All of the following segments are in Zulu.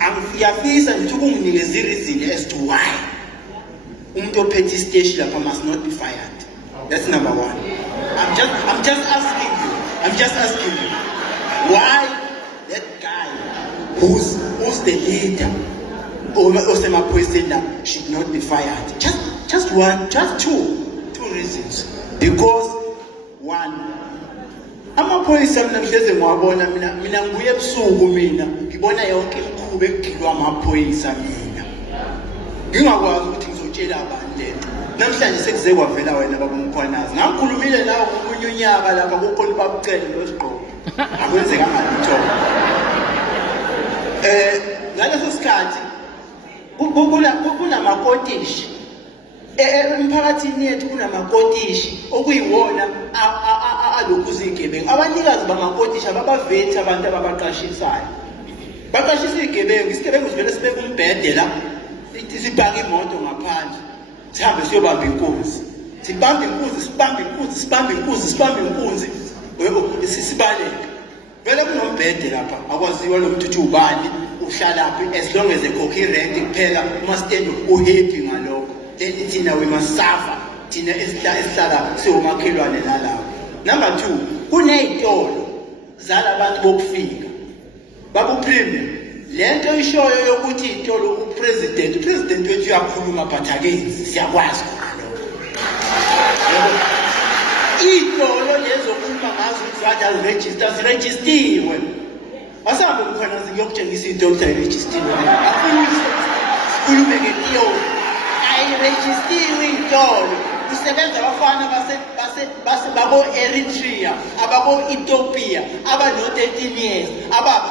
Angiyafisa nje ukunginikeza reason as to why umuntu ophethe isiteshi lapha must not be fired. That's number one. I'm just asking you why that guy who's the leader or Osema should not be fired. Just two reasons. Because one, amaphoyisa mina ngihleze ngiwabona mina ngibuye ebusuku mina ngibona yonke imikhuba egilwa amaphoyisa mina ngingakwazi ukuthi ngizotshela abantu lento namhlanje sekuze kwavela wena baba Mkhwanazi ngikhulumile nawe ngomunye unyaka lapha kukhona babucele losigqoko akwenzeka ngalutho ngaleso sikhathi kunamakotishi emphakathini yethu kunamakotishi okuyiwona alokuzigebengu abanikazi bamakotishi ababavethi abantu ababaqashisayo baqashisa igebengu isigebengu sivele sibeke umbhede la sibhaka imoto ngaphandle sihambe siyobamba inkunzi sibamba inkunzi sibaleka vele kunombhede lapha akwaziwa lo muntu ubani uhlalaphi as long as ekhokha irent kuphela umastendi uhappy ngalokho then thina we must suffer thina esihlala siwomakhelwane nalawo. Number two, kuney'tolo zalabantu bokufika babu premium lento ishoyo yokuthi iy'tolo upresident wethu uyakhuluma but akenzi siyakwazi iy'tolo lezo khuluma ngazo ukuthi zirejistiwe asabe Mkhwanazi ngiyokutshengisa into yokuthi ayirejistiwe sikhulume ngentiyolo ayirejistiwe iy'tolo kusebenza abafana bako-Eritrea abako-Ethiopia abano-13 years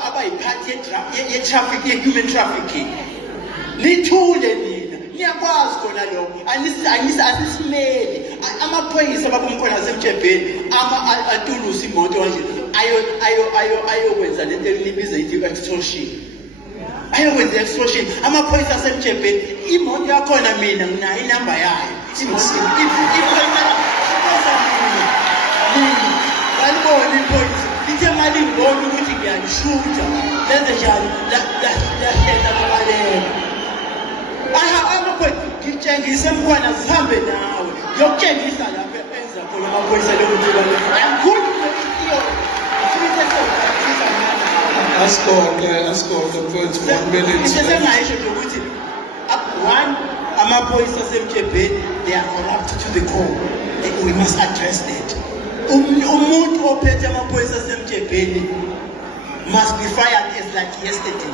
abayiphathi ye-human trafficking. Nithule nina niyakwazi khona lokho asisimeli amaphoyisa baba Mkhwanazi eMjebheni atulusa imoto kanje ayokwenza lento elibiza ithi extortion ayokwenza extortion amaphoyisa asemjebheni imoto yakhona mina nginayo inamba yayo balibona iphoyisa lithe mali ngibona ukuthi ngiyanishuta lenze njani lahlela kabaleka amaphoyisa ngitshengise Mkhwanazi sihambe nawe ngiyokutshengisa lapha enza khona amaphoyisa lokuthi angikhulumi Ascolta, first 1 minute. One, amaphoyisa asemjebheni, they are corrupt to the core. We must address that. Umuntu ophethe amaphoyisa asemjebheni must be fired as like yesterday.